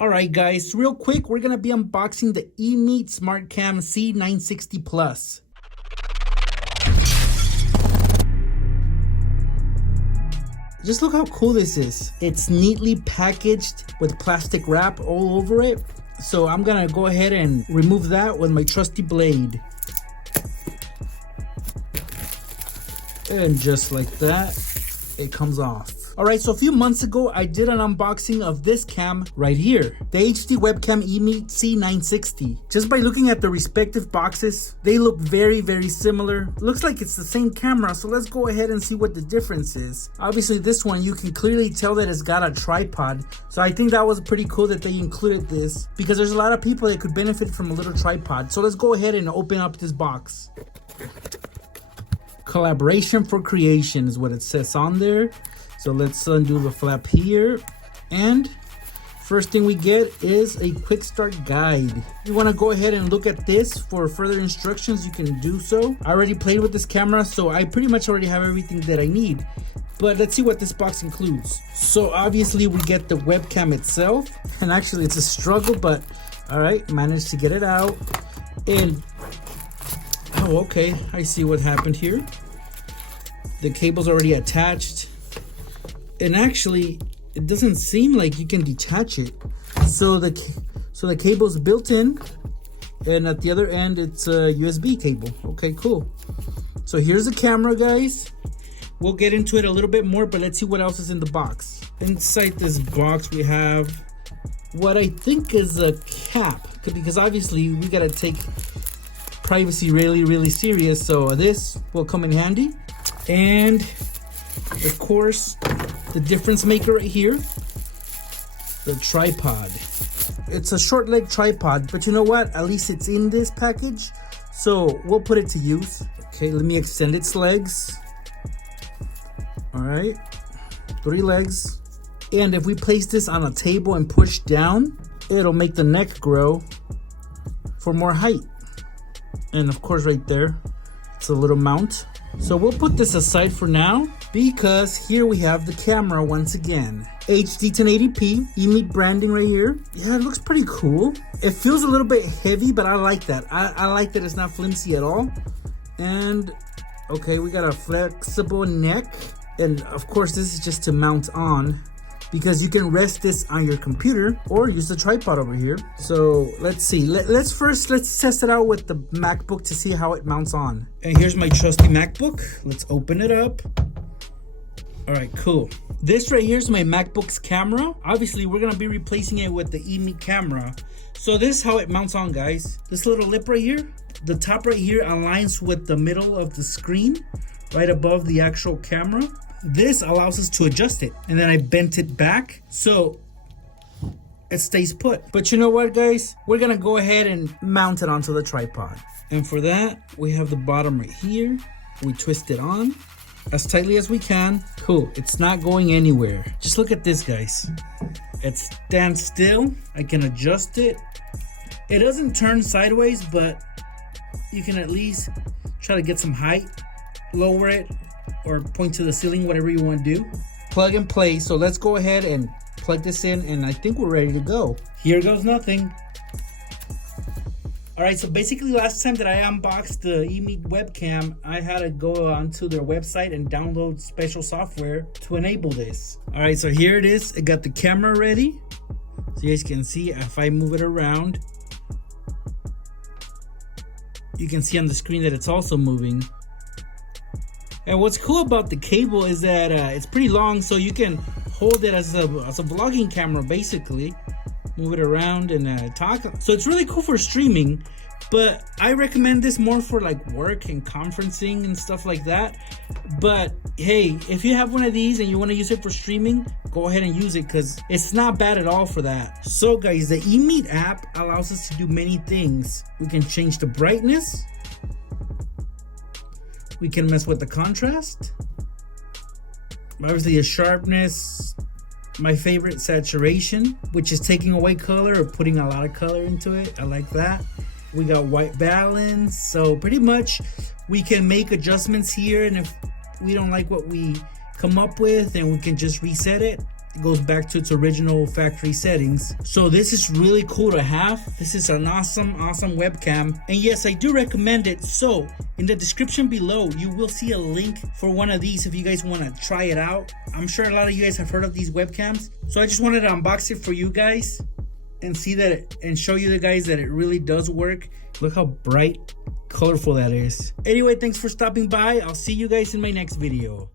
Alright guys, real quick, we're going to be unboxing the eMeet SmartCam C960 Plus. Just look how cool this is. It's neatly packaged with plastic wrap all over it. So I'm going to go ahead and remove that with my trusty blade. And just like that, it comes off. Alright, so a few months ago, I did an unboxing of this cam right here. The HD webcam eMeet C960. Just by looking at the respective boxes, they look very, very similar. Looks like it's the same camera, so let's go ahead and see what the difference is. Obviously, this one, you can clearly tell that it's got a tripod. So I think that was pretty cool that they included this, because there's a lot of people that could benefit from a little tripod. So let's go ahead and open up this box. Collaboration for creation is what it says on there. So let's undo the flap here, and first thing we get is a quick start guide. If you want to go ahead and look at this for further instructions, you can do so. I already played with this camera, so I pretty much already have everything that I need. But let's see what this box includes. So obviously we get the webcam itself, and actually it's a struggle, but all right, managed to get it out. And oh, okay, I see what happened here. The cable's already attached. And actually, it doesn't seem like you can detach it. So the cable's built in, and at the other end, it's a USB cable. Okay, cool. So here's the camera, guys. We'll get into it a little bit more, but let's see what else is in the box. Inside this box, we have what I think is a cap, because obviously we gotta take privacy really, really serious. So this will come in handy. And of course, the difference maker right here, the tripod. It's a short leg tripod, but you know what? At least it's in this package, so we'll put it to use. Okay, let me extend its legs. All right, 3 legs. And if we place this on a table and push down, it'll make the neck grow for more height. And of course right there, it's a little mount. So we'll put this aside for now, because here we have the camera once again. HD 1080p, eMeet branding right here. Yeah, it looks pretty cool. It feels a little bit heavy, but I like that. I like that it's not flimsy at all. And okay, we got a flexible neck. And of course, this is just to mount on, because you can rest this on your computer or use the tripod over here. So let's see. Let's test it out with the MacBook to see how it mounts on. And here's my trusty MacBook. Let's open it up. All right, cool. This right here is my MacBook's camera. Obviously, we're gonna be replacing it with the eMeet camera. So this is how it mounts on, guys. This little lip right here, the top right here aligns with the middle of the screen, right above the actual camera. This allows us to adjust it, and then I bent it back so it stays put. But you know what, guys? We're gonna go ahead and mount it onto the tripod. And for that, we have the bottom right here. We twist it on as tightly as we can. Cool, it's not going anywhere. Just look at this, guys. It stands still. I can adjust it. It doesn't turn sideways, but you can at least try to get some height, lower it, or point to the ceiling, whatever you want to do. Plug and play. So let's go ahead and plug this in, and I think we're ready to go. Here goes nothing. All right, so basically last time that I unboxed the eMeet webcam, I had to go onto their website and download special software to enable this. All right, so here it is. I got the camera ready. So you guys can see if I move it around, you can see on the screen that it's also moving. And what's cool about the cable is that it's pretty long, so you can hold it as a vlogging camera, basically. Move it around and talk. So it's really cool for streaming, but I recommend this more for like work and conferencing and stuff like that. But hey, if you have one of these and you want to use it for streaming, go ahead and use it, because it's not bad at all for that. So guys, the eMeet app allows us to do many things. We can change the brightness. We can mess with the contrast. Obviously the sharpness. My favorite, saturation, which is taking away color or putting a lot of color into it. I like that. We got white balance. So pretty much we can make adjustments here, and if we don't like what we come up with, then we can just reset it. it goes back to its original factory settings. So this is really cool to have. This is an awesome webcam, and yes, I do recommend it. So in the description below you will see a link for one of these if you guys want to try it out. I'm sure a lot of you guys have heard of these webcams, so I just wanted to unbox it for you guys and see that and show you the guys that it really does work. Look how bright, colorful that is. Anyway, thanks for stopping by. I'll see you guys in my next video.